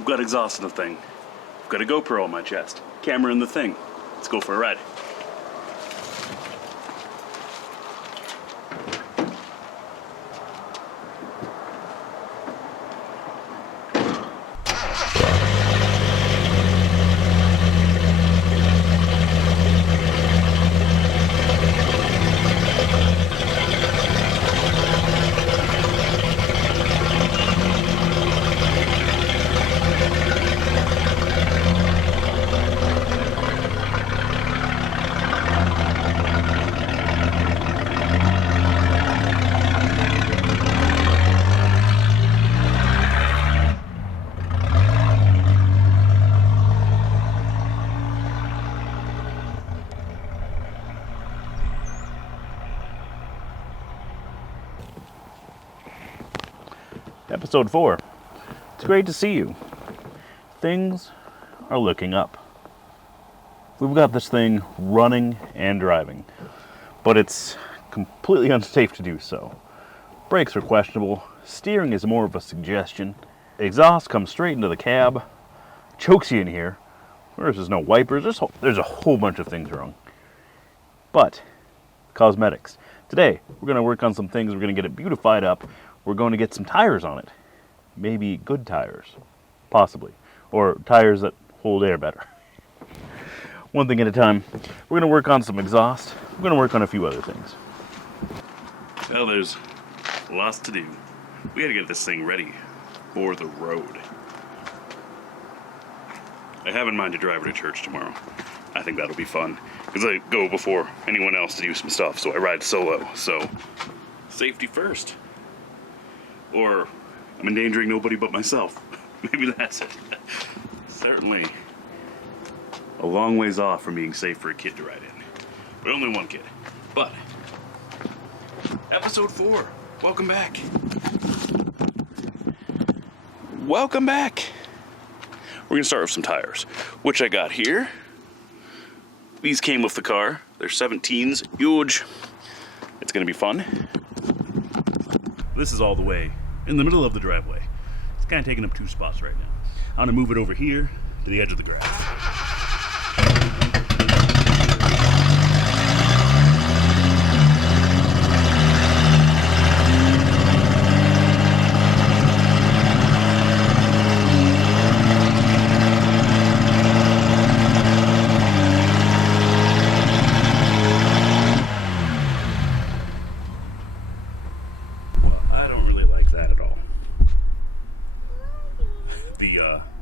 We've got exhaust in the thing. I've got a GoPro on my chest. Camera in the thing. Let's go for a ride. Episode 4. It's great to see you. Things are looking up. We've got this thing running and driving, but it's completely unsafe to do so. Brakes are questionable, steering is more of a suggestion, exhaust comes straight into the cab, chokes you in here, there's no wipers, there's a whole bunch of things wrong. But, cosmetics. Today, we're going to work on some things, we're going to get it beautified up, we're going to get some tires on it. Maybe good tires, possibly, or tires that hold air better. One thing at a time. We're going to work on some exhaust. We're going to work on a few other things. Well, there's lots to do. We got to get this thing ready for the road. I have in mind to drive her to church tomorrow. I think that'll be fun, because I go before anyone else to do some stuff, so I ride solo. So, safety first. Or I'm endangering nobody but myself. Maybe that's it. Certainly a long ways off from being safe for a kid to ride in. But only one kid. But, episode 4. Welcome back. Welcome back. We're going to start with some tires, which I got here. These came with the car. They're 17s, huge. It's going to be fun. This is all the way in the middle of the driveway. It's kind of taking up 2 spots right now. I'm going to move it over here to the edge of the grass.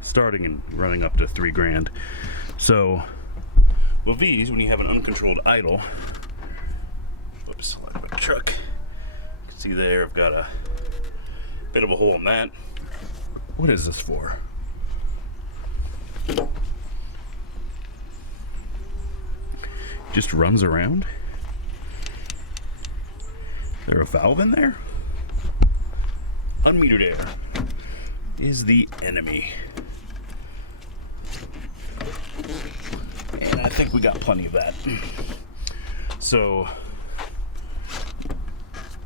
Starting and running up to $3,000. So with these, when you have an uncontrolled idle, whoops, like my truck, you can see there I've got a bit of a hole in that. What is this for? Just runs around? Is there a valve in there? Unmetered air is the enemy. And I think we got plenty of that. So,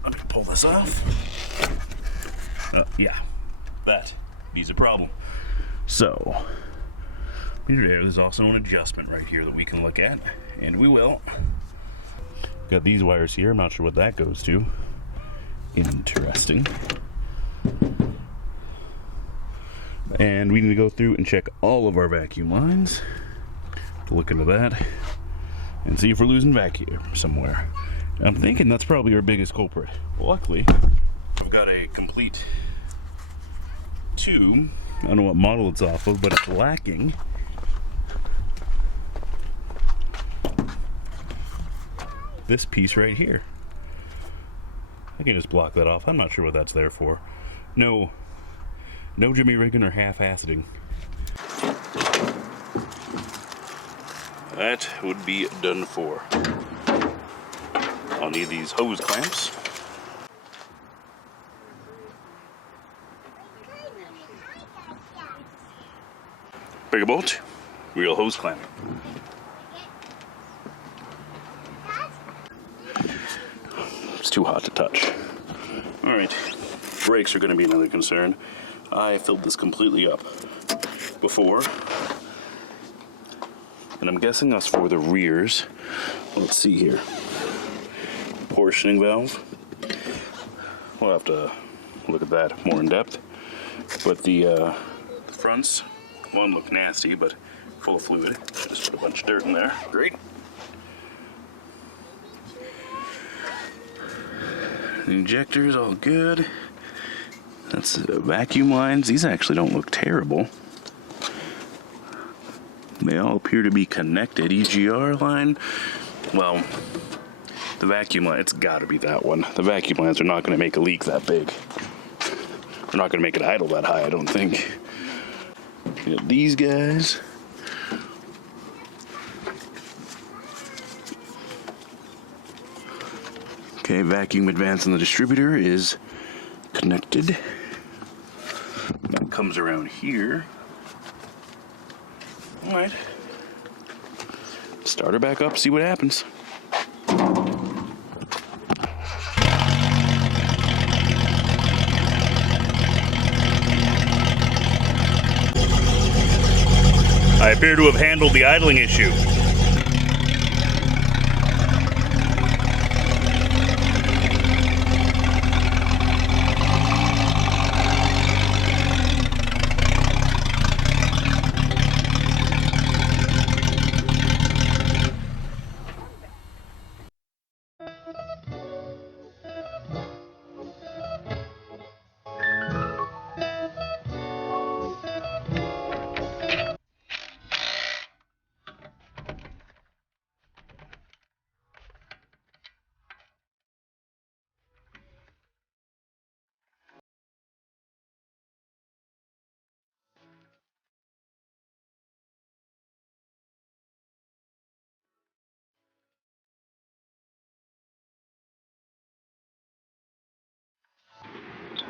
I'm gonna pull this off. Yeah, that needs a problem. So, there's also an adjustment right here that we can look at, and we will. Got these wires here, I'm not sure what that goes to. Interesting. And we need to go through and check all of our vacuum lines to look into that and see if we're losing vacuum somewhere. I'm thinking that's probably our biggest culprit. Luckily, I've got a complete tube. I don't know what model it's off of, but it's lacking this piece right here. I can just block that off. I'm not sure what that's there for. No Jimmy rigging or half-asseding. That would be done for. I'll need these hose clamps. Bigger bolt, real hose clamp. It's too hot to touch. Alright, brakes are going to be another concern. I filled this completely up. before. And I'm guessing that's for the rears. Let's see here. Portioning valve. We'll have to look at that more in depth. But the fronts, one look nasty, but full of fluid. Just put a bunch of dirt in there. Great. The injector's all good. That's vacuum lines. These actually don't look terrible. They all appear to be connected. EGR line. Well, the vacuum line, it's got to be that one. The vacuum lines are not going to make a leak that big. They're not going to make it idle that high, I don't think. We got these guys. Okay, vacuum advance on the distributor is connected. That comes around here. All right. Start her back up, see what happens. I appear to have handled the idling issue.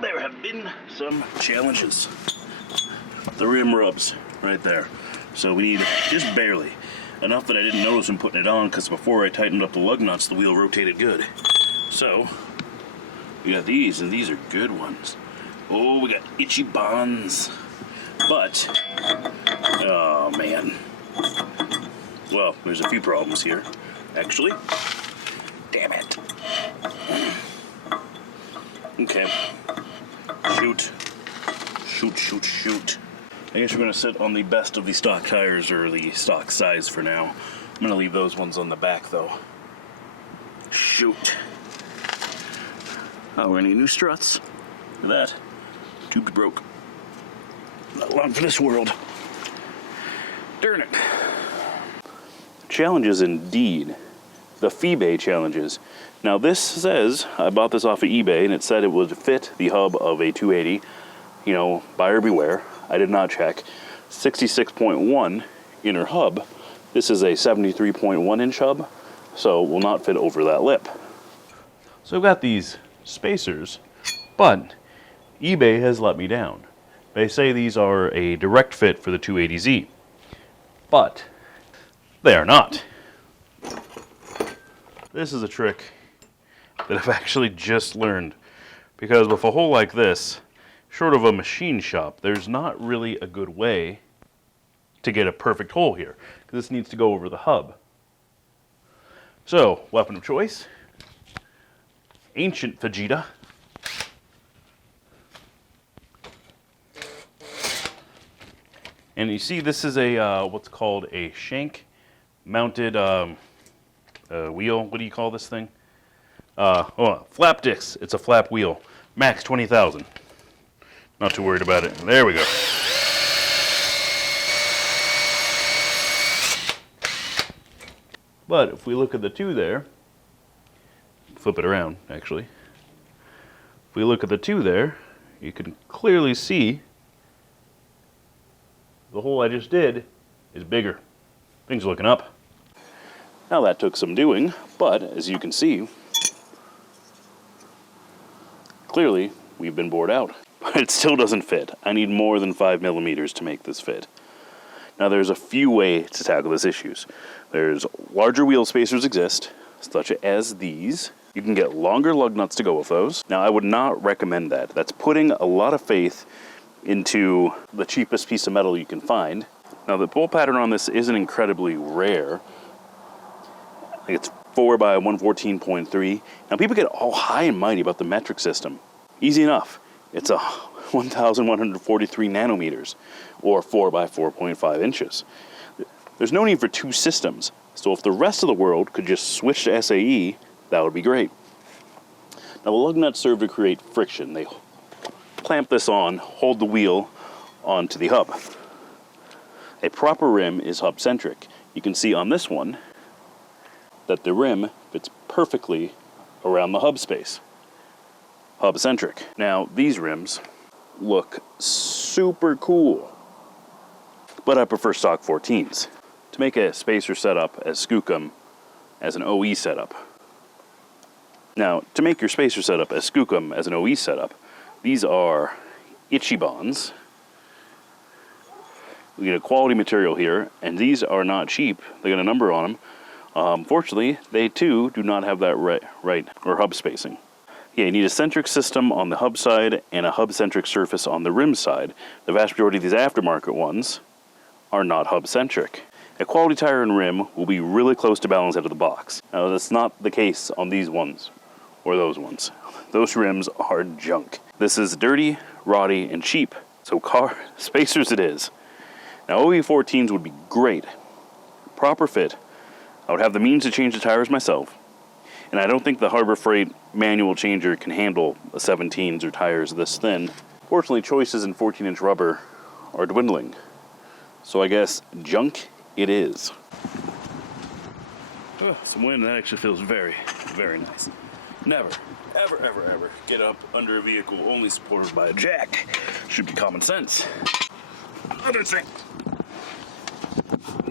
There have been some challenges. The rim rubs right there. So we need just barely enough that I didn't notice when putting it on, because before I tightened up the lug nuts, the wheel rotated good. So we got these, and these are good ones. Oh, we got itchy bonds. But, oh man. Well, there's a few problems here, actually. Damn it. Okay. Shoot. Shoot, shoot, shoot. I guess we're going to sit on the best of the stock tires, or the stock size for now. I'm going to leave those ones on the back, though. Shoot. Oh, we're going to need new struts. Look at that. Tubes broke. Not long for this world. Darn it. Challenges indeed. The Feebay challenges. Now this says, I bought this off of eBay, and it said it would fit the hub of a 280. You know, buyer beware. I did not check. 66.1 inner hub. This is a 73.1 inch hub, so it will not fit over that lip. So I've got these spacers, but eBay has let me down. They say these are a direct fit for the 280Z, but they are not. This is a trick that I've actually just learned, because with a hole like this, short of a machine shop, there's not really a good way to get a perfect hole here, because this needs to go over the hub. So, weapon of choice, ancient Vegeta. And you see, this is a what's called a shank mounted wheel. What do you call this thing? Flap discs. It's a flap wheel. Max 20,000. Not too worried about it. There we go. But if we look at the two there, flip it around actually. If we look at the two there, you can clearly see the hole I just did is bigger. Things are looking up. Now that took some doing, but as you can see, clearly we've been bored out. But it still doesn't fit. I need more than 5 millimeters to make this fit. Now there's a few ways to tackle this issues. There's larger wheel spacers exist, such as these. You can get longer lug nuts to go with those. Now I would not recommend that. That's putting a lot of faith into the cheapest piece of metal you can find. Now the bolt pattern on this isn't incredibly rare. I think it's 4 by 114.3. Now people get all high and mighty about the metric system. Easy enough. It's a 1,143 nanometers, or 4 by 4.5 inches. There's no need for two systems, so if the rest of the world could just switch to SAE, that would be great. Now the lug nuts serve to create friction. They clamp this on, hold the wheel onto the hub. A proper rim is hub-centric. You can see on this one that the rim fits perfectly around the hub space. Hub-centric. Now these rims look super cool, but I prefer stock 14s. To make a spacer setup as skookum as an OE setup. Now, to make your spacer setup as skookum as an OE setup, these are Ichibans. We get a quality material here, and these are not cheap. They got a number on them. Fortunately, they too do not have that right or hub spacing. Yeah, you need a centric system on the hub side and a hub-centric surface on the rim side. The vast majority of these aftermarket ones are not hub-centric. A quality tire and rim will be really close to balance out of the box. Now, that's not the case on these ones or those ones. Those rims are junk. This is dirty, rotty, and cheap. So car spacers it is. Now, OE14s would be great. Proper fit. I would have the means to change the tires myself. And I don't think the Harbor Freight manual changer can handle a 17s or tires this thin. Fortunately, choices in 14-inch rubber are dwindling. So I guess junk it is. Oh, some wind. That actually feels very, very nice. Never, ever, ever, ever get up under a vehicle only supported by a jack. Should be common sense. Other thing.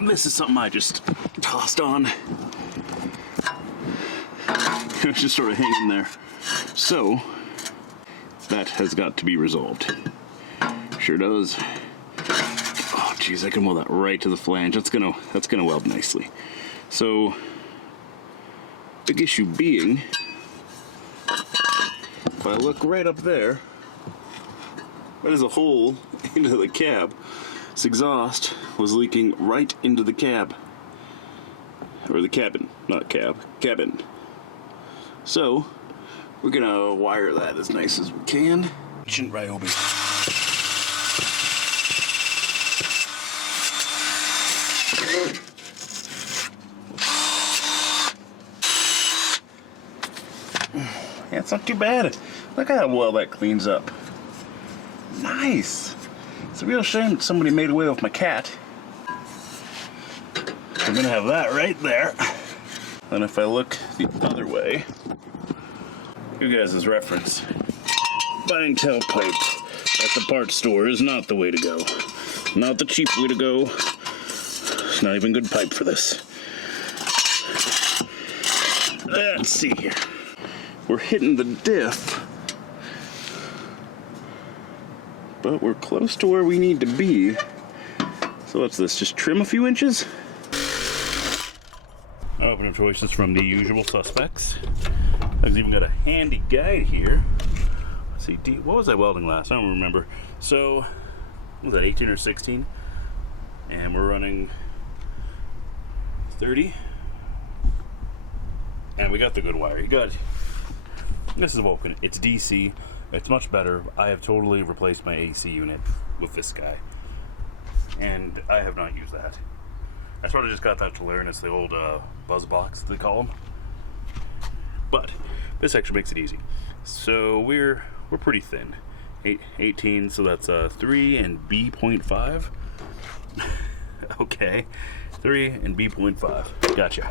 This is something I just tossed on. It's just sort of hanging there. So, that has got to be resolved. Sure does. Oh, geez, I can weld that right to the flange. That's gonna weld nicely. So, big issue being, if I look right up there, there's a hole into the cab. This exhaust was leaking right into the cab. Or the cabin, not cab, cabin. So, we're gonna wire that as nice as we can. Ryobi. Yeah, it's not too bad. Look at how well that cleans up. Nice. It's a real shame that somebody made away with my cat. We're gonna have that right there. And if I look the other way, you guys' reference, buying tailpipes at the parts store is not the way to go. Not the cheap way to go. It's not even good pipe for this. Let's see here. We're hitting the diff, but we're close to where we need to be. So what's this, just trim a few inches? Opening choices from the usual suspects. I've even got a handy guide here. Let's see, what was I welding last? I don't remember. So, what was that, 18 or 16? And we're running 30. And we got the good wire. You got, this is Vulcan. It's DC. It's much better. I have totally replaced my AC unit with this guy. And I have not used that. I sort of just got that to learn. It's the old buzz box, they call them. But this actually makes it easy. So we're pretty thin. 18, so that's 3 and B.5. Okay, 3 and B.5. Gotcha.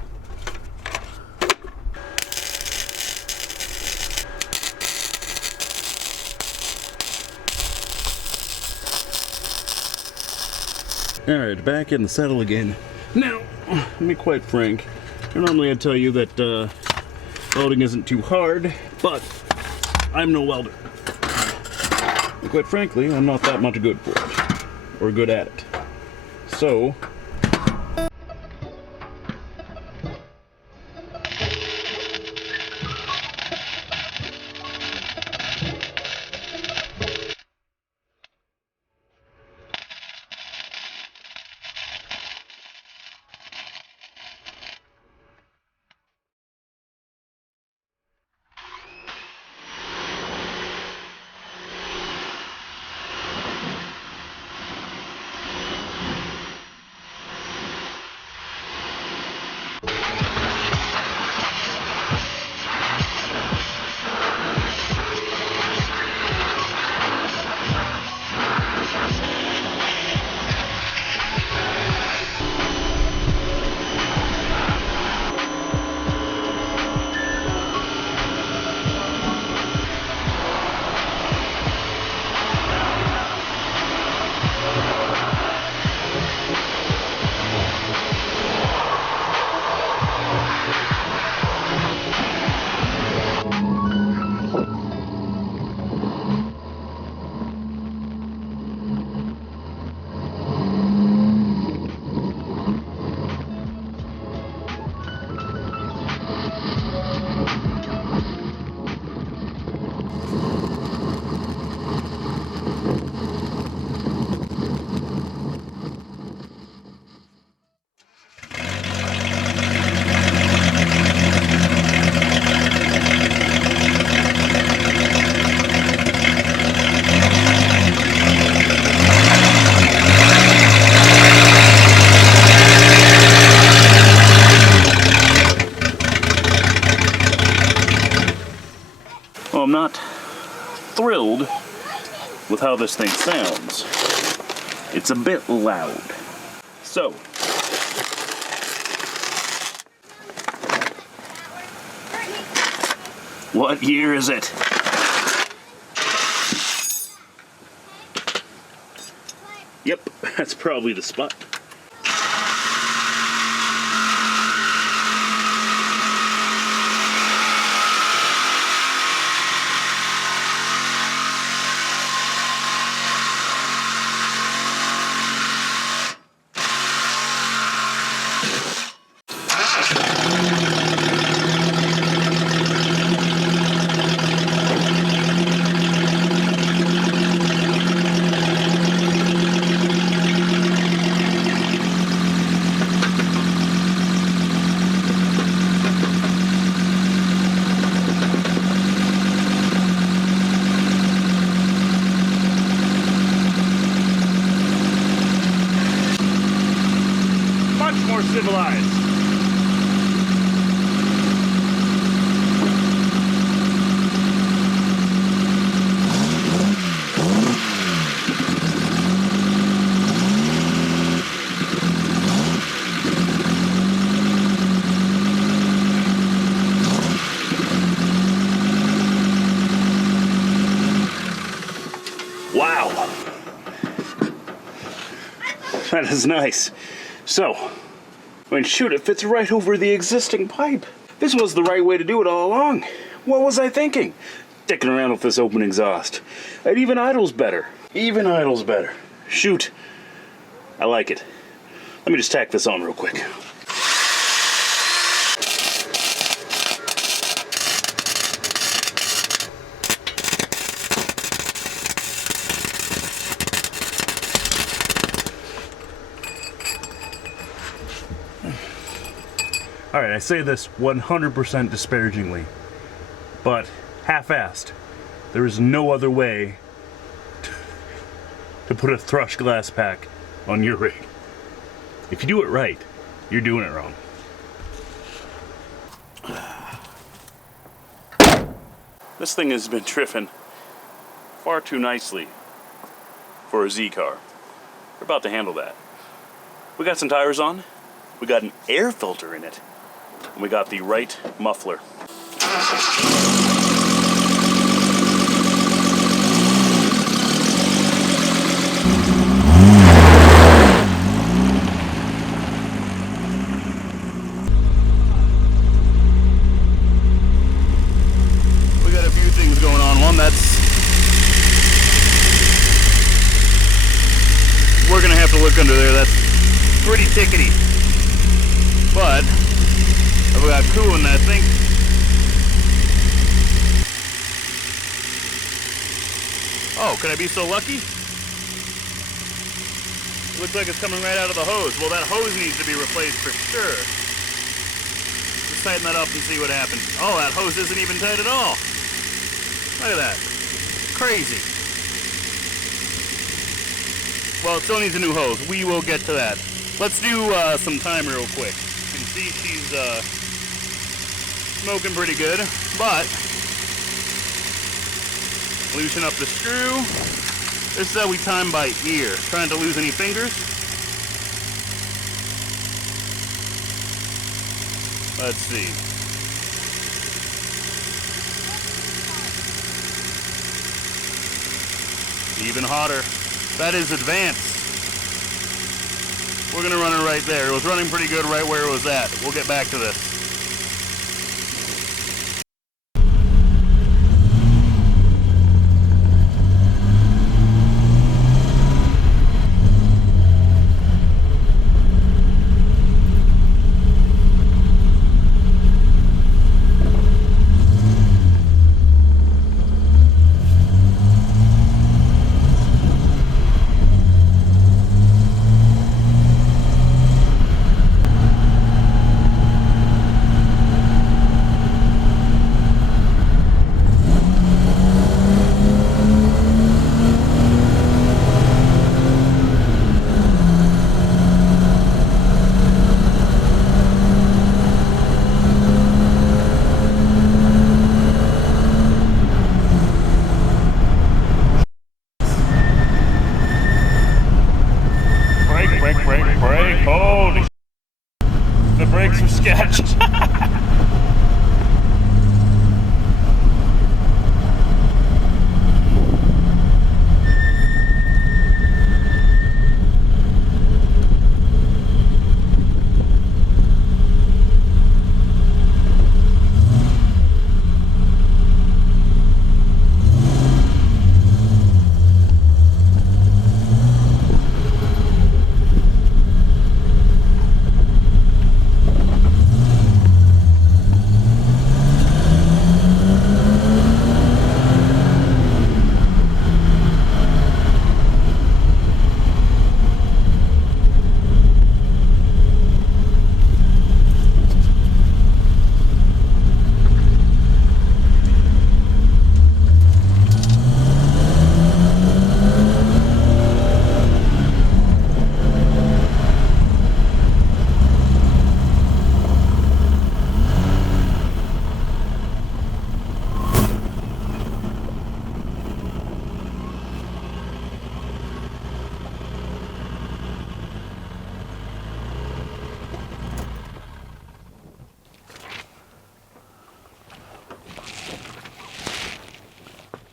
Alright, back in the saddle again. Now, to be quite frank, normally I'd tell you that welding isn't too hard, but I'm no welder. And quite frankly, I'm not that much good for it, or good at it. So, with how this thing sounds, it's a bit loud. So, what year is it? Yep, that's probably the spot. More civilized. Wow. That is nice. So, I mean, shoot, it fits right over the existing pipe. This was the right way to do it all along. What was I thinking? Dicking around with this open exhaust. It even idles better. Even idles better. Shoot, I like it. Let me just tack this on real quick. Alright, I say this 100% disparagingly, but half-assed. There is no other way to put a thrush glass pack on your rig. If you do it right, you're doing it wrong. This thing has been driven far too nicely for a Z car. We're about to handle that. We got some tires on, we got an air filter in it, and we got the right muffler. We got a few things going on. One, we're gonna have to look under there. That's pretty tickety. But I've got coolant, I think. Oh, could I be so lucky? Looks like it's coming right out of the hose. Well, that hose needs to be replaced for sure. Let's tighten that up and see what happens. Oh, that hose isn't even tight at all. Look at that. Crazy. Well, it still needs a new hose. We will get to that. Let's do some time real quick. You can see she's smoking pretty good, but loosen up the screw. This is how we time by ear. Trying to lose any fingers. Let's see. Even hotter. That is advanced. We're gonna run it right there. It was running pretty good right where it was at. We'll get back to this.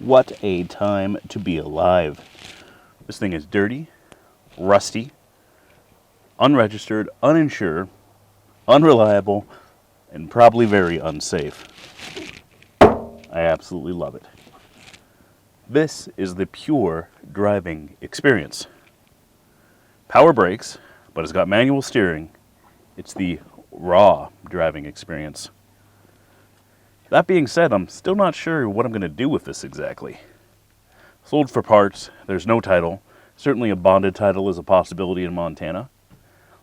What a time to be alive. This thing is dirty, rusty, unregistered, uninsured, unreliable, and probably very unsafe. I absolutely love it. This is the pure driving experience. Power brakes, but it's got manual steering. It's the raw driving experience. That being said, I'm still not sure what I'm going to do with this exactly. Sold for parts, there's no title. Certainly a bonded title is a possibility in Montana.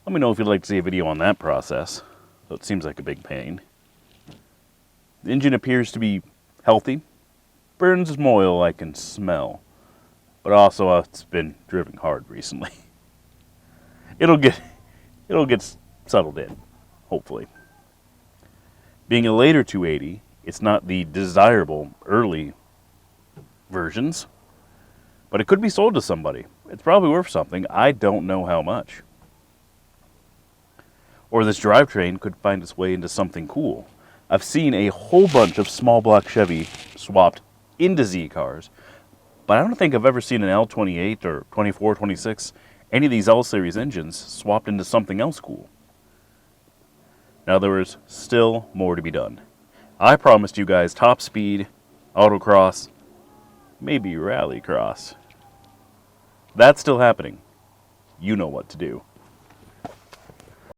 Let me know if you'd like to see a video on that process. So it seems like a big pain. The engine appears to be healthy. Burns some oil I can smell. But also it's been driven hard recently. It'll get settled in, hopefully. Being a later 280, it's not the desirable early versions, but it could be sold to somebody. It's probably worth something. I don't know how much. Or this drivetrain could find its way into something cool. I've seen a whole bunch of small block Chevy swapped into Z cars, but I don't think I've ever seen an L28 or 24, 26, any of these L-Series engines swapped into something else cool. Now there is still more to be done. I promised you guys top speed, autocross, maybe rallycross. That's still happening. You know what to do.